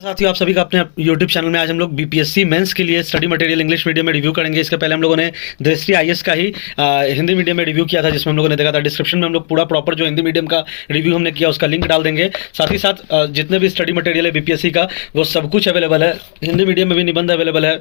साथियों, आप सभी का अपने YouTube चैनल में आज हम लोग बीपीएससी मेंस के लिए स्टडी मटेरियल इंग्लिश मीडियम में रिव्यू करेंगे। इसके पहले हम लोगों ने दृष्टि आईएएस का ही हिंदी मीडियम में रिव्यू किया था, जिसमें हम लोगों ने देखा था। डिस्क्रिप्शन में हम लोग पूरा प्रॉपर जो हिंदी मीडियम का रिव्यू हमने किया उसका लिंक डाल देंगे। साथ ही साथ जितने भी स्टडी मटेरियल है बीपीएससी का वो सब कुछ अवेलेबल है। हिंदी मीडियम में भी निबंध अवेलेबल है,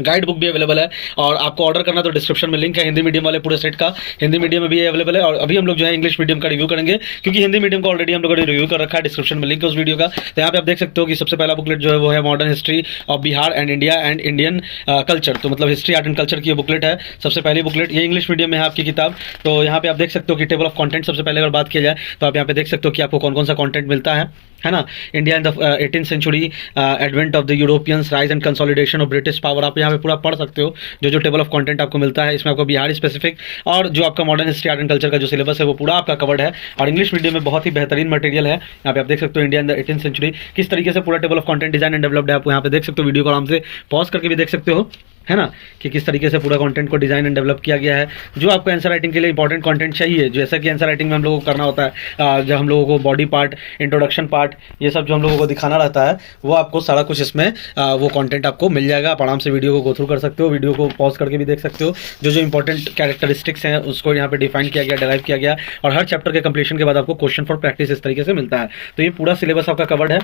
गाइड बुक भी अवेलेबल है। और आपको ऑर्डर करना तो डिस्क्रिप्शन में लिंक है। हिंदी मीडियम वाले पूरे सेट का हिंदी मीडियम में भी अवेलेबल है। और अभी हम लोग जो है इंग्लिश मीडियम का रिव्यू करेंगे, क्योंकि हिंदी मीडियम का ऑलरेडी हम लोगों ने रिव्यू कर रखा है। डिस्क्रिप्शन में लिंक है उस वीडियो का। तो यहाँ पे आप देख सकते हो कि सबसे पहला बुकलेट जो है वो है modern history of Bihar and India and Indian culture. तो मतलब हिस्ट्री आर्ट एंड कल्चर की ये बुकलेट है, सबसे पहली बुकलेट। ये इंग्लिश मीडियम में है आपकी किताब। तो यहाँ पे आप देख सकते हो कि टेबल ऑफ कंटेंट सबसे पहले अगर बात किया जाए तो आप यहाँ पे देख सकते हो कि आपको कौन कौन सा कंटेंट मिलता है ना। India in the 18th century, advent of the Europeans, rise and consolidation of British power. आप यहाँ पे पूरा पढ़ सकते हो जो टेबल ऑफ कंटेंट आपको मिलता है। इसमें आपको बिहार स्पेसिफिक और जो आपका modern history art and culture का जो सिलेबस है वो पूरा आपका कवर्ड है। और इंग्लिश मीडियम में बहुत ही बेहतरीन मटेरियल है। यहाँ पे आप देख सकते हो India in the 18th century किस तरीके से पूरा table of content design and developed है। आप यहाँ पे देख सकते हो, वीडियो को आराम से पॉज करके भी देख सकते हो, है ना, कि किस तरीके से पूरा कंटेंट को डिजाइन एंड डेवलप किया गया है। जो आपको आंसर राइटिंग के लिए इंपॉर्टेंट कंटेंट चाहिए, जैसा कि आंसर राइटिंग में हम लोगों को करना होता है, जब हम लोगों को बॉडी पार्ट, इंट्रोडक्शन पार्ट, ये सब जो हम लोगों को दिखाना रहता है, वो आपको सारा कुछ इसमें वो कंटेंट आपको मिल जाएगा। आप आराम से वीडियो को गो थ्रू कर सकते हो, वीडियो को पॉज करके भी देख सकते हो। जो इंपॉर्टेंट कैरेक्टरिस्टिक्स हैं उसको यहाँ पे डिफाइन किया गया, डिराइव किया गया। और हर चैप्टर के कंप्लीशन के बाद आपको क्वेश्चन फॉर प्रैक्टिस इस तरीके से मिलता है। तो ये पूरा सिलेबस आपका कवर्ड है।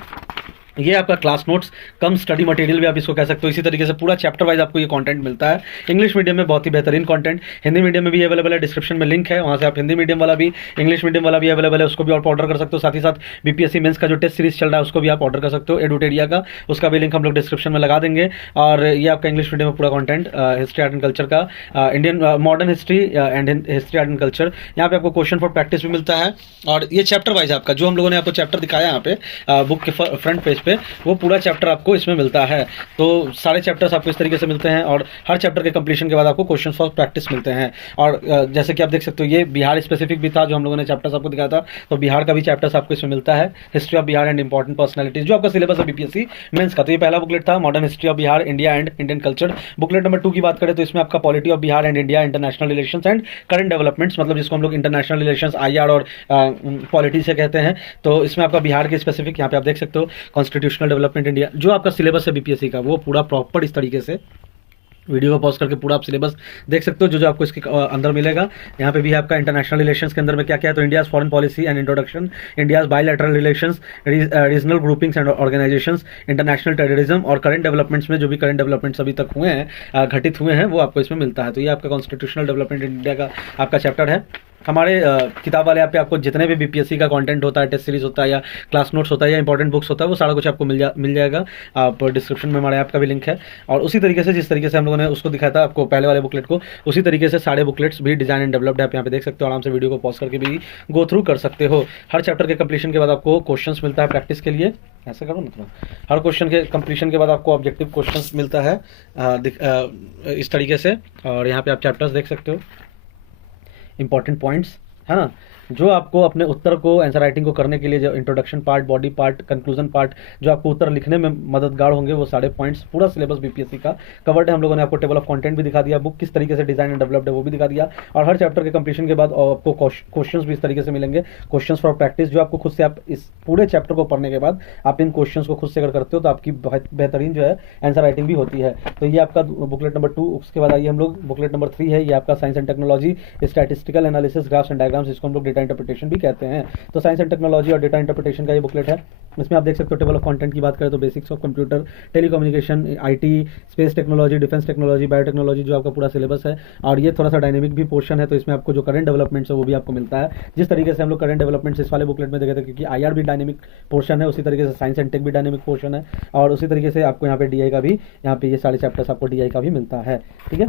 ये आपका क्लास नोट्स कम स्टडी मटेरियल भी आप इसको कह सकते हो। इसी तरीके से पूरा चैप्टर वाइज आपको ये कंटेंट मिलता है। इंग्लिश मीडियम में बहुत ही बेहतरीन कंटेंट, हिंदी मीडियम में भी अवेलेबल है। डिस्क्रिप्शन में लिंक है, वहाँ से आप हिंदी मीडियम वाला भी, इंग्लिश मीडियम वाला भी अवेलेबल है, उसको भी आप ऑर्डर कर सकते हो। साथ ही साथ बीपीएससी मेंस का जो टेस्ट सीरीज चल रहा है उसको भी आप ऑर्डर कर सकते हो, एडुटेरिया का, उसका भी लिंक हम लोग डिस्क्रिप्शन में लगा देंगे। और ये आपका इंग्लिश मीडियम में पूरा content history art and culture का, Indian modern history and history art and culture. यहाँ पे आपको क्वेश्चन फॉर प्रैक्टिस भी मिलता है। और ये चैप्टर वाइज आपका जो हम लोगों ने आपको चैप्टर दिखाया यहाँ पे बुक के फ्रंट पेज पे, वो पूरा चैप्टर आपको इसमें मिलता है। तो सारे चैप्टर्स आपको इस तरीके से मिलते हैं। और हर चैप्टर के कंप्लीशन के बाद आपको क्वेश्चन फॉर प्रैक्टिस मिलते हैं। और जैसे कि आप देख सकते हो, ये बिहार स्पेसिफिक भी था जो हम लोगों ने चैप्टर्स आपको दिखाया था। तो बिहार का भी चैप्टर्स आपको इसमें मिलता है, history of Bihar and important personalities, जो आपका सिलेबस है बीपीएससी मेंस का। तो ये पहला बुकलेट था, modern history of Bihar, India and Indian culture. Booklet number 2 की बात करें तो इसमें आपका polity of Bihar and India, international relations and current developments, मतलब जिसको हम लोग इंटरनेशनल रिलेशंस IR और पॉलिटी से कहते हैं। तो इसमें आपका बिहार के स्पेसिफिक यहाँ पे आप देख सकते हो कॉन्स्टिट्यूशनल डेवलपमेंट इंडिया। जो आपका सिलेबस है बीपीएससी का वो पूरा प्रॉपर इस तरीके से, वीडियो को पॉज करके पूरा आप सिलेबस देख सकते हो जो आपको इसके अंदर मिलेगा। यहाँ पे भी आपका इंटरनेशनल रिलेशंस के अंदर में क्या क्या है, तो India's foreign policy and introduction, India's bilateral relations, regional groupings and organisations, international terrorism और करंट डेवलपमेंट्स में जो भी करंट डेवलपमेंट्स अभी तक हुए हैं, घटित हुए हैं, वो आपको इसमें मिलता है। तो ये आपका कॉन्स्टिट्यूशनल डेवलपमेंट इंडिया का आपका चैप्टर है। हमारे किताब वाले यहाँ पे आपको जितने भी बीपीएससी का कंटेंट होता है, टेस्ट सीरीज होता है या क्लास नोट्स होता है या इंपॉर्टेंट बुक्स होता है, वो सारा कुछ आपको मिल जाएगा। आप डिस्क्रिप्शन में हमारे ऐप का भी लिंक है। और उसी तरीके से जिस तरीके से हम लोगों ने उसको दिखाया था आपको पहले वाले बुकलेट को, उसी तरीके से सारे बुकलेट्स भी डिजाइन एंड डेवलप्ड है। आप यहाँ पे देख सकते हो, आराम से वीडियो को पॉज करके भी गो थ्रू कर सकते हो। हर चैप्टर के कंप्लीशन के बाद आपको क्वेश्चंस मिलता है प्रैक्टिस के लिए। ऐसा करो ना थोड़ा, हर क्वेश्चन के कंप्लीशन के बाद आपको ऑब्जेक्टिव क्वेश्चंस मिलता है इस तरीके से। और यहाँ पे आप चैप्टर्स देख सकते हो, इंपॉर्टेंट पॉइंट्स, है ना, जो आपको अपने उत्तर को, आंसर राइटिंग को करने के लिए, जो introduction part, body part, conclusion part, जो आपको उत्तर लिखने में मददगार होंगे, वो सारे पॉइंट्स, पूरा सिलेबस बीपीएससी का कवर्ड है। हम लोगों ने आपको टेबल ऑफ कंटेंट भी दिखा दिया, बुक किस तरीके से डिजाइन एंड डेवलप्ड है वो भी दिखा दिया। और हर चैप्टर के कंप्लीशन के बाद आपको क्वेश्चंस भी इस तरीके से मिलेंगे, क्वेश्चंस फॉर प्रैक्टिस, जो आपको खुद से, आप इस पूरे चैप्टर को पढ़ने के बाद आप इन क्वेश्चंस को खुद से अगर करते हो तो आपकी बेहतरीन जो है आंसर राइटिंग भी होती है। तो ये आपका बुकलेट नंबर 2। उसके बाद आइए हम लोग बुकलेट नंबर 3 है, ये आपका science and technology, statistical analysis, graphs and diagrams, इसको हम लोग डेटा इंटरप्रिटेशन भी कहते हैं। तो साइंस एंड टेक्नोलॉजी और डेटा इंटरप्रिटेशन का ये बुकलेट है। इसमें आप देख सकते हो टेबल ऑफ कंटेंट की बात करें तो basics of computer, telecommunication, IT, space technology, defence technology, biotechnology, जो आपका पूरा सिलेबस है। और ये थोड़ा सा डायनेमिक भी पोर्शन है, तो इसमें आपको जो करंट डेवलपमेंट्स है वो भी आपको मिलता है। जिस तरीके से हम लोग करंट डेवलपमेंट्स इस वाले बुकलेट में देखे थे, क्योंकि IR भी डायनेमिक पोर्शन है, उसी तरीके से साइंस एंड टेक भी डायनेमिक पोर्शन है। और उसी तरीके से आपको यहाँ पे DI का भी, यहाँ पे ये सारे चैप्टर्स आपको DI का भी मिलता है। ठीक है,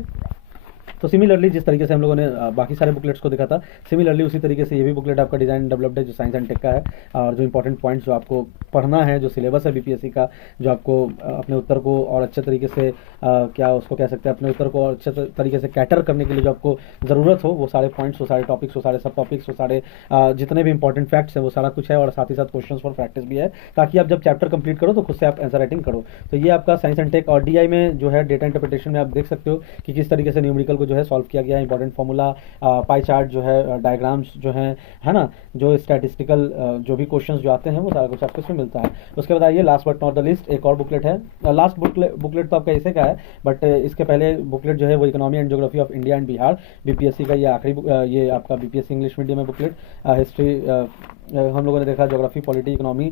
तो सिमिलरली जिस तरीके से हम लोगों ने बाकी सारे बुकलेट्स को देखा था, सिमिलरली उसी तरीके से ये भी बुकलेट आपका डिजाइन डेवलप्ड है, जो साइंस एंड टेक का है। और जो इंपॉर्टेंट पॉइंट्स जो आपको पढ़ना है, जो सिलेबस है बीपीएससी का, जो आपको अपने उत्तर को और अच्छे तरीके से क्या उसको कह सकते हैं, अपने उत्तर को और अच्छे तरीके से कैटर करने के लिए जो आपको ज़रूरत हो, वो सारे पॉइंट्स, वो सारे टॉपिक्स, वो सारे सब टॉपिक्स, वो सारे जितने भी इंपॉर्टेंट फैक्ट्स हैं वो सारा कुछ है। और साथ ही साथ क्वेश्चन फॉर प्रैक्टिस भी है, ताकि आप जब चैप्टर कंप्लीट करो तो खुद से आप आंसर राइटिंग करो। तो ये आपका साइंस एंड टेक। और DI में जो है डेटा इंटरप्रिटेशन में आप देख सकते हो कि किस तरीके से न्यूमेरिकल को जो है सॉल्व किया गया है, इंपॉर्टेंट फॉर्मूला, पाई चार्ट जो है, डायग्राम्स जो है ना, जो स्टैटिस्टिकल जो भी क्वेश्चंस जो आते हैं वो सारा कुछ आपको इसमें मिलता है। उसके बाद आइए last but not the list एक और बुकलेट है। लास्ट बुकलेट तो आपका ऐसे का है, बट इसके पहले बुकलेट जो है वो economy and geography of India and Bihar, BPSC का ये आखिरी ये आपका बीपीएससी इंग्लिश मीडियम में बुकलेट। हिस्ट्री हम लोगों ने देखा, ज्योग्राफी, पॉलिटी, इकोनॉमी,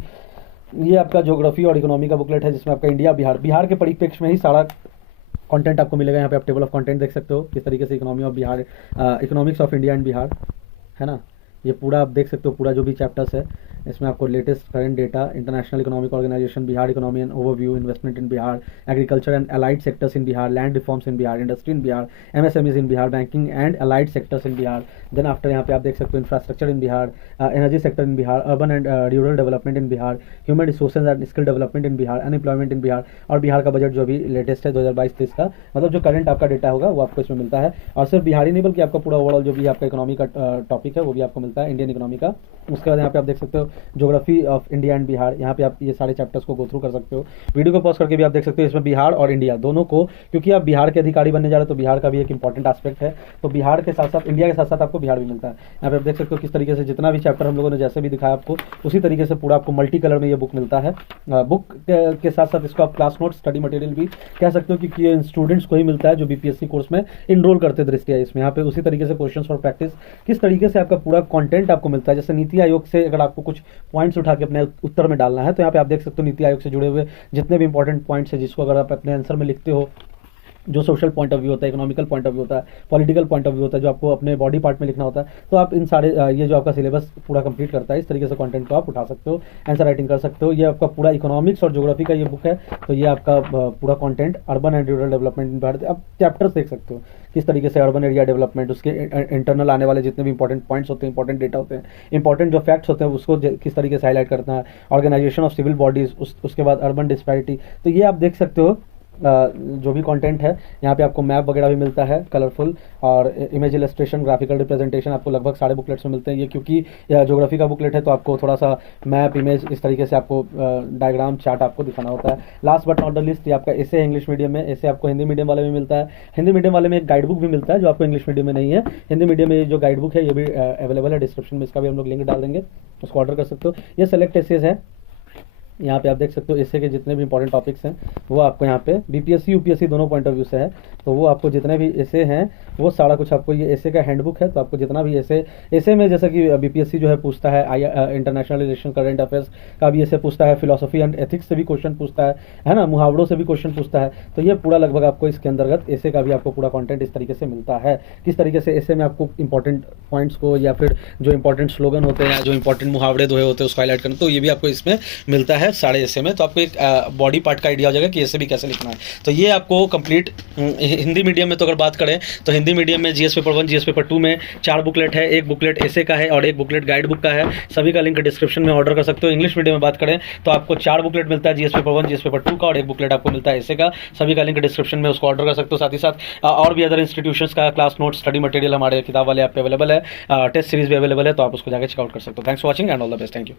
ये आपका ज्योग्राफी और इकोनॉमी का बुकलेट है, जिसमें आपका इंडिया बिहार के परिप्रेक्ष्य में ही सारा कंटेंट आपको मिलेगा। यहाँ पे आप टेबल ऑफ कंटेंट देख सकते हो किस तरीके से economy of Bihar, economics of India and Bihar, है ना, ये पूरा आप देख सकते हो, पूरा जो भी चैप्टर्स है इसमें आपको latest current data, international economic organisation, Bihar economy and overview, investment in Bihar, agriculture and allied sectors in Bihar, land reforms in Bihar, industry in Bihar, MSMEs in Bihar, banking and allied sectors in Bihar. Then after यहाँ पे आप देख सकते हो infrastructure in Bihar, energy sector in Bihar, urban and rural development in Bihar, human resources and skill development in Bihar, unemployment in Bihar, और बिहार का budget जो भी लेटेस्ट है 2022-23 का, मतलब जो करंट आपका डेटा होगा वो आपको इसमें मिलता है। और सिर्फ बिहार ही नहीं बल्कि आपका पूरा ओवरऑल जो भी आपका इकोनॉमी का टॉपिक है वो भी आपको मिलता है, इंडियन इकोनॉमी का। उसके बाद यहाँ पे आप देख सकते हो geography of India and Bihar, यहाँ पे आप ये सारे चैप्टर्स को गो थ्रू कर सकते हो। वीडियो को पॉज करके भी आप देख सकते हो, इसमें बिहार और इंडिया दोनों को, क्योंकि आप बिहार के अधिकारी बनने जा रहे हो तो बिहार का भी एक इंपॉर्टेंट एस्पेक्ट है, तो बिहार के साथ साथ इंडिया के साथ साथ आपको बिहार भी मिलता है। यहाँ पे आप देख सकते हो किस तरीके से जितना भी चैप्टर हम लोगों ने जैसे भी दिखाया आपको उसी तरीके से पूरा आपको मल्टी कलर में ये बुक मिलता है। बुक के साथ साथ इसको आप क्लास नोट, स्टडी मटेरियल भी कह सकते हो, क्योंकि ये स्टूडेंट्स को ही मिलता है जो बीपीएससी कोर्स में इनरोल करते दृष्टि है इसमें। यहाँ पे उसी तरीके से क्वेश्चन फॉर प्रैक्टिस किस तरीके से आपका पूरा कंटेंट आपको मिलता है। जैसे नीति आयोग से अगर आपको कुछ पॉइंट्स उठा के अपने उत्तर में डालना है तो यहाँ पे आप देख सकते हो नीति आयोग से जुड़े हुए जितने भी इंपॉर्टेंट पॉइंट्स है, जिसको अगर आप अपने आंसर में लिखते हो, जो सोशल पॉइंट ऑफ व्यू होता है, इकोनॉमिकल पॉइंट ऑफ व्यू होता है, पॉलिटिकल पॉइंट ऑफ व्यू होता है, जो आपको अपने बॉडी पार्ट में लिखना होता है, तो आप इन सारे ये जो आपका सिलेबस पूरा कंप्लीट करता है इस तरीके से कंटेंट को आप उठा सकते हो, आंसर राइटिंग कर सकते हो। ये आपका पूरा इकोनॉमिक्स और ज्योग्राफी का ये बुक है, तो ये आपका पूरा content urban and rural development इन भारत, आप चैप्टर्स देख सकते हो किस तरीके से अर्बन एरिया डेवलपमेंट, उसके इंटरनल आने वाले जितने भी इंपॉर्टेंट पॉइंट्स होते हैं, इंपॉर्टेंट डेटा होते हैं, इंपॉर्टेंट जो फैक्ट्स होते हैं उसको किस तरीके से हाईलाइट करना है, ऑर्गेनाइजेशन ऑफ सिविल बॉडीज, उसके बाद अर्बन डिस्पैरिटी, तो ये आप देख सकते हो जो भी कंटेंट है। यहाँ पे आपको मैप वगैरह भी मिलता है कलरफुल, और इमेज इलस्ट्रेशन, ग्राफिकल रिप्रेजेंटेशन आपको लगभग सारे बुकलेट्स में मिलते हैं। ये क्योंकि ज्योग्राफी का बुकलेट है तो आपको थोड़ा सा मैप, इमेज, इस तरीके से आपको डायग्राम, चार्ट आपको दिखाना होता है। Last but not the list, ये आपका ऐसे इंग्लिश मीडियम में, ऐसे आपको हिंदी मीडियम वाले में मिलता है। हिंदी मीडियम वाले में एक गाइड बुक भी मिलता है जो आपको इंग्लिश मीडियम में नहीं है। हिंदी मीडियम में जो गाइड बुक है ये भी अवेलेबल है, डिस्क्रिप्शन में इसका भी हम लोग लिंक डाल देंगे, उसको ऑर्डर कर सकते हो। ये सेलेक्ट एसेज है, यहाँ पे आप देख सकते हो एसे के जितने भी इंपॉर्टेंट टॉपिक्स हैं वो आपको यहाँ पे बीपीएससी यूपीएससी दोनों पॉइंट ऑफ व्यू से है, तो वो आपको जितने भी एसे हैं वो सारा कुछ आपको, ये एसे का हैंडबुक है, तो आपको जितना भी एसे में जैसा कि बीपीएससी जो है पूछता है इंटरनेशनल रिलेशन, करंट अफेयर्स का भी एसे पूछता है, फिलोसफी एंड एथिक्स से भी क्वेश्चन पूछता है ना, मुहावरों से भी क्वेश्चन पूछता है, तो ये पूरा लगभग आपको इसके अंतर्गत एसे का भी आपको पूरा कंटेंट इस तरीके से मिलता है। किस तरीके से एसे में आपको इंपॉर्टेंट पॉइंट्स को या फिर जो इंपॉर्टेंट स्लोगन होते हैं, जो इंपॉर्टेंट मुहावरे दोहे होते हैं उसको हाईलाइट करना, तो ये भी आपको इसमें मिलता है सारे एसे में। तो आपको एक बॉडी पार्ट का आइडिया हो जाएगा कि ऐसे भी कैसे लिखना है। तो ये आपको कंप्लीट हिंदी मीडियम में तो अगर बात करें तो हिंदी मीडियम में जीएस पेपर 1, जीएस पेपर 2 में 4 बुकलेट है, एक बुकलेट ऐसे का है और एक बुकलेट गाइड बुक का है। सभी का लिंक डिस्क्रिप्शन में ऑर्डर कर सकते हो। इंग्लिश मीडियम में बात करें तो आपको 4 बुकलेट मिलता है, जीएस पेपर 1, जीएस पेपर 2 का, और एक बुकलेट आपको मिलता है ऐसे का। सभी का लिंक डिस्क्रिप्शन में, उसको ऑर्डर कर सकते हो। साथ ही साथ और भी अदर इंस्टीट्यूशंस का क्लास नोट, स्टडी मटेरियल हमारे किताब वाले ऐप पे अवेलेबल है, टेस्ट सीरीज भी अवेलेबल है, तो आप उसको जाकर चेकआउट कर सकते हो। Thanks for watching and all the best. Thank you.